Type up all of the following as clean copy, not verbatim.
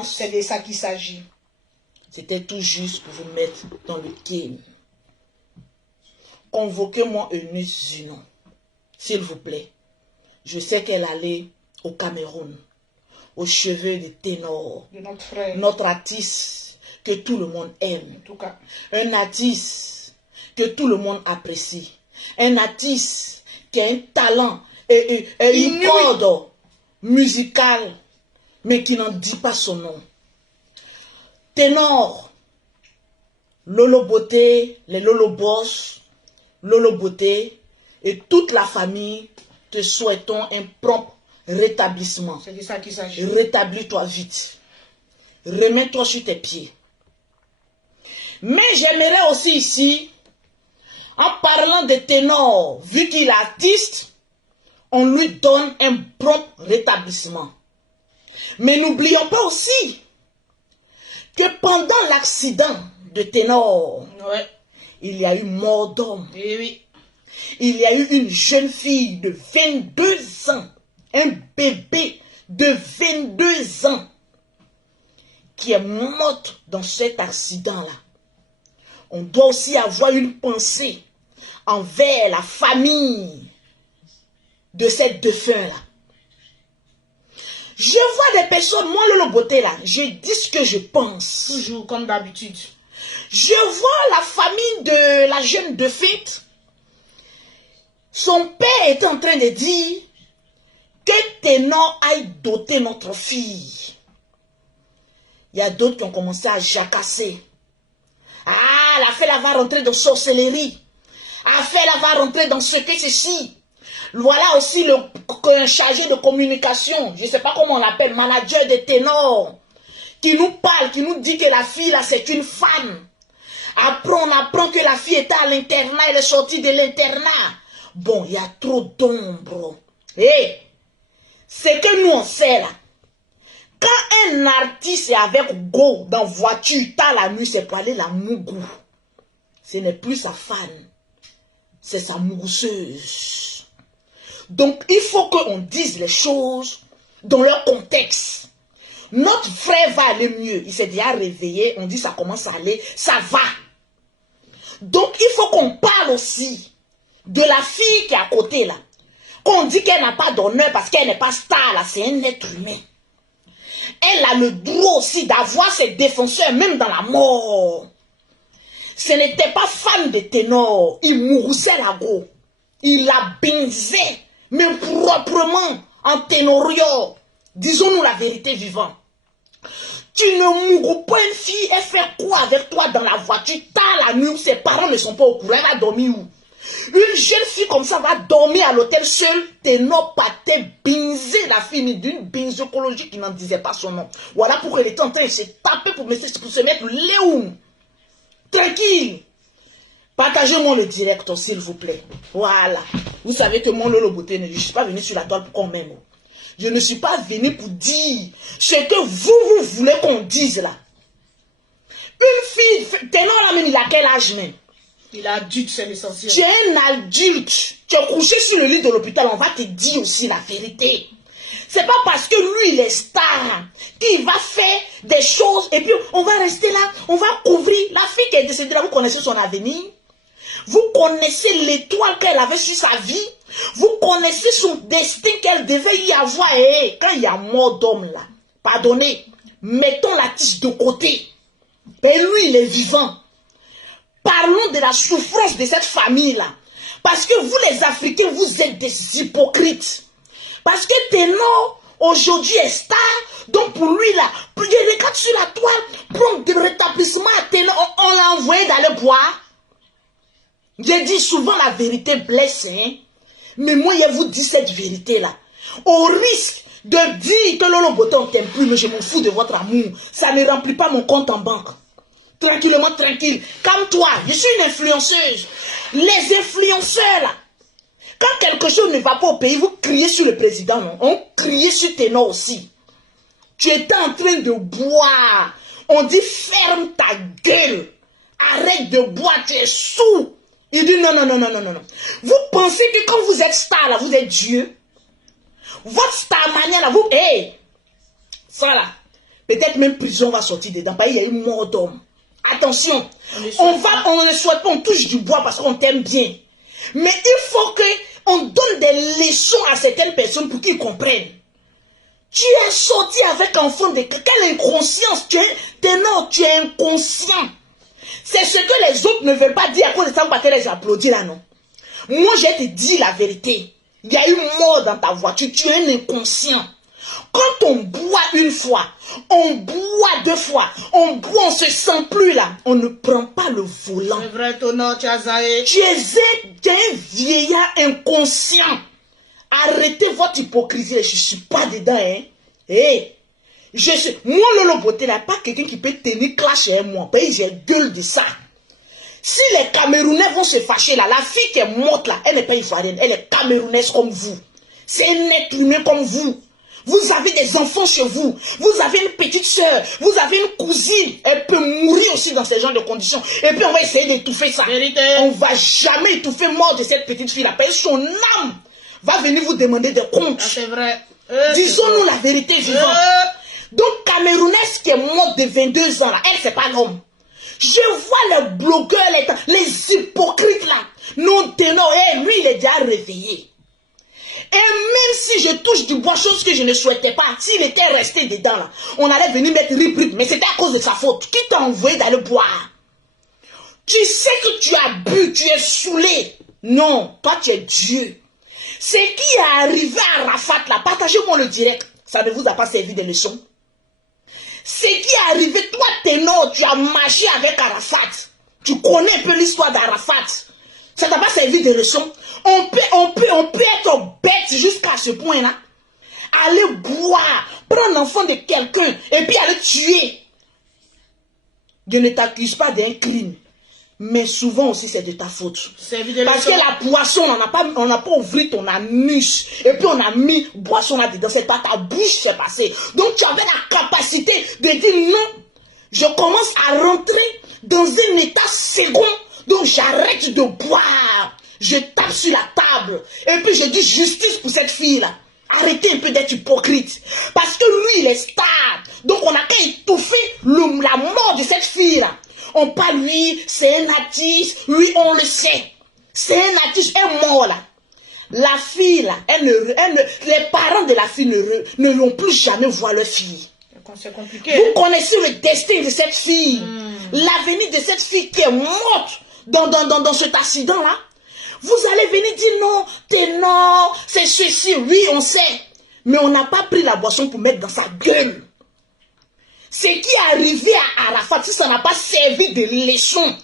pense. C'est de ça qu'il s'agit. C'était tout juste pour vous mettre dans le game. Convoquez-moi une Zunon, s'il vous plaît. Je sais qu'elle allait au Cameroun, aux cheveux de ténor. De notre frère. Notre artiste que tout le monde aime. En tout cas. Un artiste que tout le monde apprécie. Un artiste qui a un talent et une corde musicale, mais qui n'en dit pas son nom. Ténor, Lolo Beauté, les Lolo Boss, Lolo Beauté et toute la famille te souhaitons un prompt rétablissement. C'est de ça qu'il s'agit. Rétablis-toi vite. Remets-toi sur tes pieds. Mais j'aimerais aussi ici, en parlant de ténor, vu qu'il est artiste, on lui donne un prompt rétablissement. Mais n'oublions pas aussi que pendant l'accident de ténor, Ouais. il y a eu mort d'homme. Oui, oui. Il y a eu une jeune fille de 22 ans, un bébé de 22 ans, qui est morte dans cet accident-là. On doit aussi avoir une pensée envers la famille de cette défunte-là. Je vois des personnes, moi Lolo Beauté là, je dis ce que je pense. Toujours comme d'habitude. Je vois la famille de la jeune défunte. Son père est en train de dire que ténor aille doter notre fille. Il y a d'autres qui ont commencé à jacasser. Ah, la fille va rentrer dans sorcellerie. La fille va rentrer dans ce que ceci. Voilà aussi le chargé de communication, je ne sais pas comment on l'appelle, manager de ténor, qui nous parle, qui nous dit que la fille là c'est une femme. Après on apprend que la fille était à l'internat, elle est sortie de l'internat. Bon, il y a trop d'ombre. Et c'est que nous on sait là. Quand un artiste est avec go dans voiture, tard la nuit, c'est pour aller la mougou. Ce n'est plus sa fan, c'est sa mousseuse. Donc, il faut qu'on dise les choses dans leur contexte. Notre frère va aller mieux. Il s'est déjà réveillé. On dit ça commence à aller. Ça va. Donc, il faut qu'on parle aussi de la fille qui est à côté là. Qu'on dit qu'elle n'a pas d'honneur parce qu'elle n'est pas star là. C'est un être humain. Elle a le droit aussi d'avoir ses défenseurs même dans la mort. Ce n'était pas fan de ténor. Il mouroussait la go. Il la binzait. Mais proprement, en ténorio, disons-nous la vérité vivante. Tu ne mourras pas une fille, elle fait quoi avec toi dans la voiture, tard la nuit où ses parents ne sont pas au courant, elle va dormir où? Une jeune fille comme ça va dormir à l'hôtel seule, ténor pâté, binzer la fille, mais d'une binzécologie qui n'en disait pas son nom. Voilà pourquoi elle était en train de se taper pour se mettre léoum. Tranquille. Partagez-moi le direct, s'il vous plaît. Voilà. Vous savez que mon Lolo Beauté, je ne suis pas venu sur la toile pour qu'on m'aime. Je ne suis pas venu pour dire ce que vous voulez qu'on dise là. Une fille, ténor là même, il a quel âge même? Il est adulte, c'est l'essentiel. Tu es un adulte. Tu es couché sur le lit de l'hôpital, on va te dire aussi la vérité. C'est pas parce que lui, il est star, qu'il va faire des choses et puis on va rester là, on va couvrir. La fille qui est décédée là, vous connaissez son avenir? Vous connaissez l'étoile qu'elle avait sur sa vie. Vous connaissez son destin qu'elle devait y avoir. Et quand il y a mort d'homme là, pardonnez, mettons la tige de côté. Mais lui, il est vivant. Parlons de la souffrance de cette famille-là. Parce que vous, les Africains, vous êtes des hypocrites. Parce que ténor, aujourd'hui, est star. Donc pour lui, là, il regarde sur la toile, prendre de rétablissement à ténor. On l'a envoyé d'aller boire. J'ai dit souvent la vérité blesse, hein? Mais moi, je vous dis cette vérité-là. Au risque de dire que Lolo Beauté, on t'aime plus, mais je m'en fous de votre amour. Ça ne remplit pas mon compte en banque. Tranquillement, tranquille. Comme toi, je suis une influenceuse. Les influenceurs, là, quand quelque chose ne va pas au pays, vous criez sur le président, non? On criait sur ténor aussi. Tu étais en train de boire. On dit ferme ta gueule. Arrête de boire, tu es sourd. Il dit non, non, non, non, non, non. Vous pensez que quand vous êtes star, là, vous êtes Dieu? Votre star mania, là, vous... Hey! Ça, là. Peut-être même prison va sortir dedans. Parce qu'il y a une mort d'homme. Attention, on ne souhaite pas, on touche du bois parce qu'on t'aime bien. Mais il faut qu'on donne des leçons à certaines personnes pour qu'ils comprennent. Tu es sorti avec un enfant de quelle inconscience. Tu es inconscient. C'est ce que les autres ne veulent pas dire à cause de ça, vous battez les applaudis là, non. Moi, je te dis la vérité. Il y a eu mort dans ta voiture. Tu es un inconscient. Quand on boit une fois, on boit deux fois, on boit, on se sent plus là. On ne prend pas le volant. C'est vrai, Tono, tu as zaé. Tu es un vieillard inconscient. Arrêtez votre hypocrisie. Je ne suis pas dedans, hein. Hey, moi, Lolo Beauté, là, pas quelqu'un qui peut tenir clash avec moi. J'ai gueule de ça. Si les Camerounais vont se fâcher là, la fille qui est morte là, elle n'est pas ivoirienne, elle est camerounaise comme vous. C'est un être humain comme vous. Vous avez des enfants chez vous. Vous avez une petite soeur. Vous avez une cousine. Elle peut mourir aussi dans ces genres de conditions. Et puis on va essayer d'étouffer ça. Vérité. On ne va jamais étouffer mort de cette petite fille là. Parce que son âme va venir vous demander des comptes. Ah, c'est vrai. Disons-nous la vérité vivante. Donc Camerounaise qui est morte de 22 ans là, elle c'est pas l'homme. Je vois les blogueurs, les hypocrites là. Non, ténor, lui il est déjà réveillé. Et même si je touche du bois, chose que je ne souhaitais pas, s'il était resté dedans là, on allait venir mettre rip, mais c'était à cause de sa faute. Qui t'a envoyé d'aller boire? Tu sais que tu as bu, tu es saoulé. Non, toi tu es Dieu. Ce qui est arrivé à Arafat là, partagez-moi le direct. Ça ne vous a pas servi de leçon? Ce qui est arrivé, toi ténor, tu as marché avec Arafat. Tu connais un peu l'histoire d'Arafat. Ça ne t'a pas servi de leçon. On peut être bête jusqu'à ce point-là. Aller boire, prendre l'enfant de quelqu'un et puis aller tuer. Je ne t'accuse pas d'un crime. Mais souvent aussi c'est de ta faute. Parce que la boisson, on n'a pas ouvert ton anus. Et puis on a mis boisson là-dedans. C'est pas ta bouche qui s'est passée. Donc tu avais la capacité de dire non. Je commence à rentrer dans un état second. Donc j'arrête de boire. Je tape sur la table. Et puis je dis justice pour cette fille-là. Arrêtez un peu d'être hypocrite. Parce que lui, il est star. Donc on n'a qu'à étouffer la mort de cette fille-là. On parle, lui, c'est un artiste. Oui, on le sait. C'est un artiste, elle est mort là. La fille là, les parents de la fille ne l'ont plus jamais voir leur fille. C'est compliqué. Vous connaissez le destin de cette fille. L'avenir de cette fille qui est morte dans cet accident là. Vous allez venir dire non, ténor, c'est ceci. Oui, on sait. Mais on n'a pas pris la boisson pour mettre dans sa gueule. Ce qui est arrivé à Arafat, ça n'a pas servi de leçon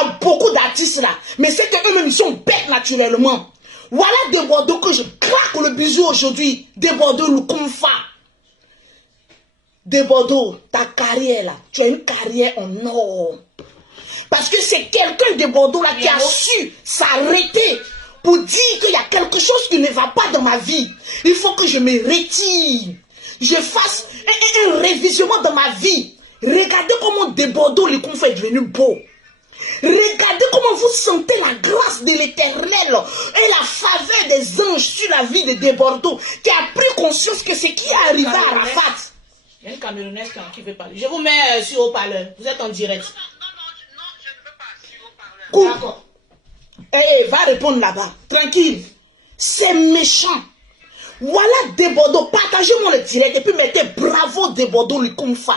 à beaucoup d'artistes là. Mais c'est qu'eux-mêmes sont bêtes naturellement. Voilà de Bordeaux que je claque le bisou aujourd'hui. De Bordeaux, le Kumfa. De Bordeaux, ta carrière là, tu as une carrière en or. Parce que c'est quelqu'un de Bordeaux là qui a su s'arrêter pour dire qu'il y a quelque chose qui ne va pas dans ma vie. Il faut que je me retire. Je fasse un révisionnement dans ma vie. Regardez comment de Bordeaux le Kumfa est devenu beau. Regardez comment vous sentez la grâce de l'Éternel et la faveur des anges sur la vie de Bordeaux qui a pris conscience que ce qui est arrivé à Arafat. Il y a une Camerounaise qui veut parler. Je vous mets sur haut-parleur. Vous êtes en direct. D'accord. Va répondre là-bas. Tranquille. C'est méchant. Voilà de Bordeaux. Partagez-moi le direct et puis mettez bravo de Bordeaux le Kumfa.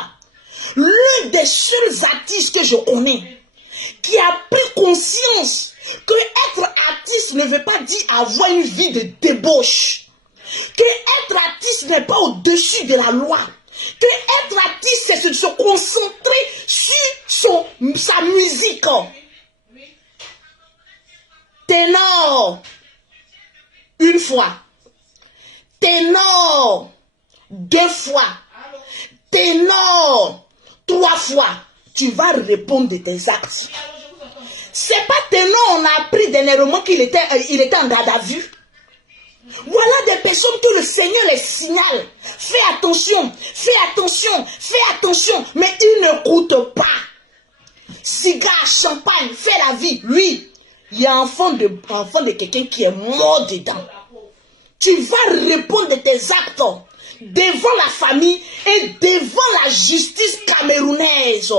L'un des seuls artistes que je connais qui a pris conscience que être artiste ne veut pas dire avoir une vie de débauche. Que être artiste n'est pas au-dessus de la loi. Que être artiste, c'est se concentrer sur sa musique. Ténor, une fois. Ténor, deux fois. Ténor, trois fois. Tu vas répondre de tes actes. C'est pas ténor, on a appris dernièrement qu'il était en garde à vue. Voilà des personnes que le Seigneur les signale. Fais attention, fais attention, fais attention. Mais ils n'écoutent pas. Cigare, champagne, fais la vie. Oui, il y a un enfant de quelqu'un qui est mort dedans. Tu vas répondre de tes actes. devant la famille et devant la justice camerounaise.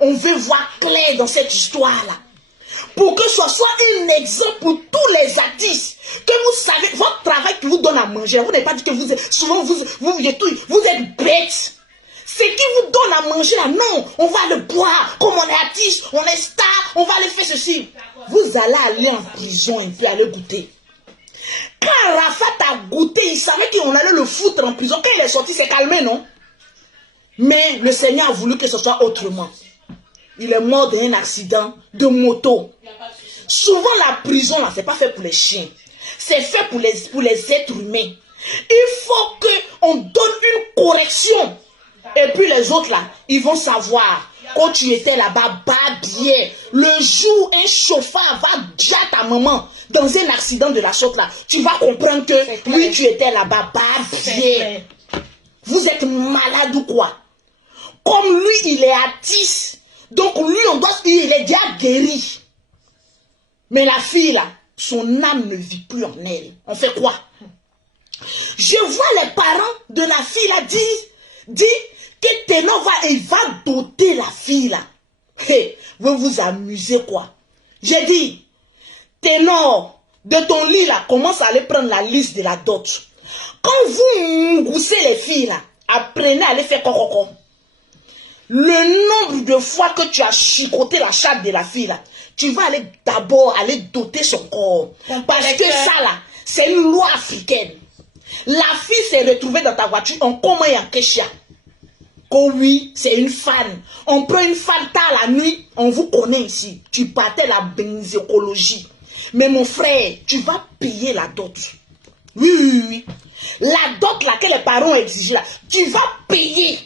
On veut voir clair dans cette histoire-là. Pour que ce soit un exemple pour tous les artistes. Que vous savez, votre travail qui vous donne à manger, vous n'avez pas dit que vous êtes, souvent vous êtes bêtes. Ce qui vous donne à manger là, non, on va le boire, comme on est artiste, on est star, on va le faire ceci. Vous allez aller en prison et puis aller goûter. Quand Rafat a goûté, il savait qu'on allait le foutre en prison. Quand il est sorti, c'est calmé, non? Mais le Seigneur a voulu que ce soit autrement. Il est mort d'un accident de moto. Souvent, la prison, là, c'est pas fait pour les chiens. C'est fait pour les êtres humains. Il faut qu'on donne une correction. Et puis les autres, là, ils vont savoir. Quand tu étais là-bas, bien. Le jour où un chauffeur va dire à ta maman dans un accident de la sorte là, tu vas comprendre que lui, tu étais là-bas, bien. Vous êtes malade ou quoi? Comme lui, il est artiste. Donc lui, il est déjà guéri. Mais la fille là, son âme ne vit plus en elle. On fait quoi? Je vois les parents de la fille là dire que Ténor va doter la fille là. Hey, vous vous amusez quoi? J'ai dit, Ténor, de ton lit là, commence à aller prendre la liste de la dot. Quand vous goussez les filles là, apprenez à aller faire coco. Le nombre de fois que tu as chicoté la chatte de la fille là, tu vas aller d'abord doter son corps. Parce que ça là, c'est une loi africaine. La fille s'est retrouvée dans ta voiture en commun et en kéchia. Oh oui, c'est une fan. On prend une fan tard la nuit, on vous connaît ici. Tu partais la benzécologie. Mais mon frère, tu vas payer la dot. Oui. La dot là que les parents exigent là, tu vas payer.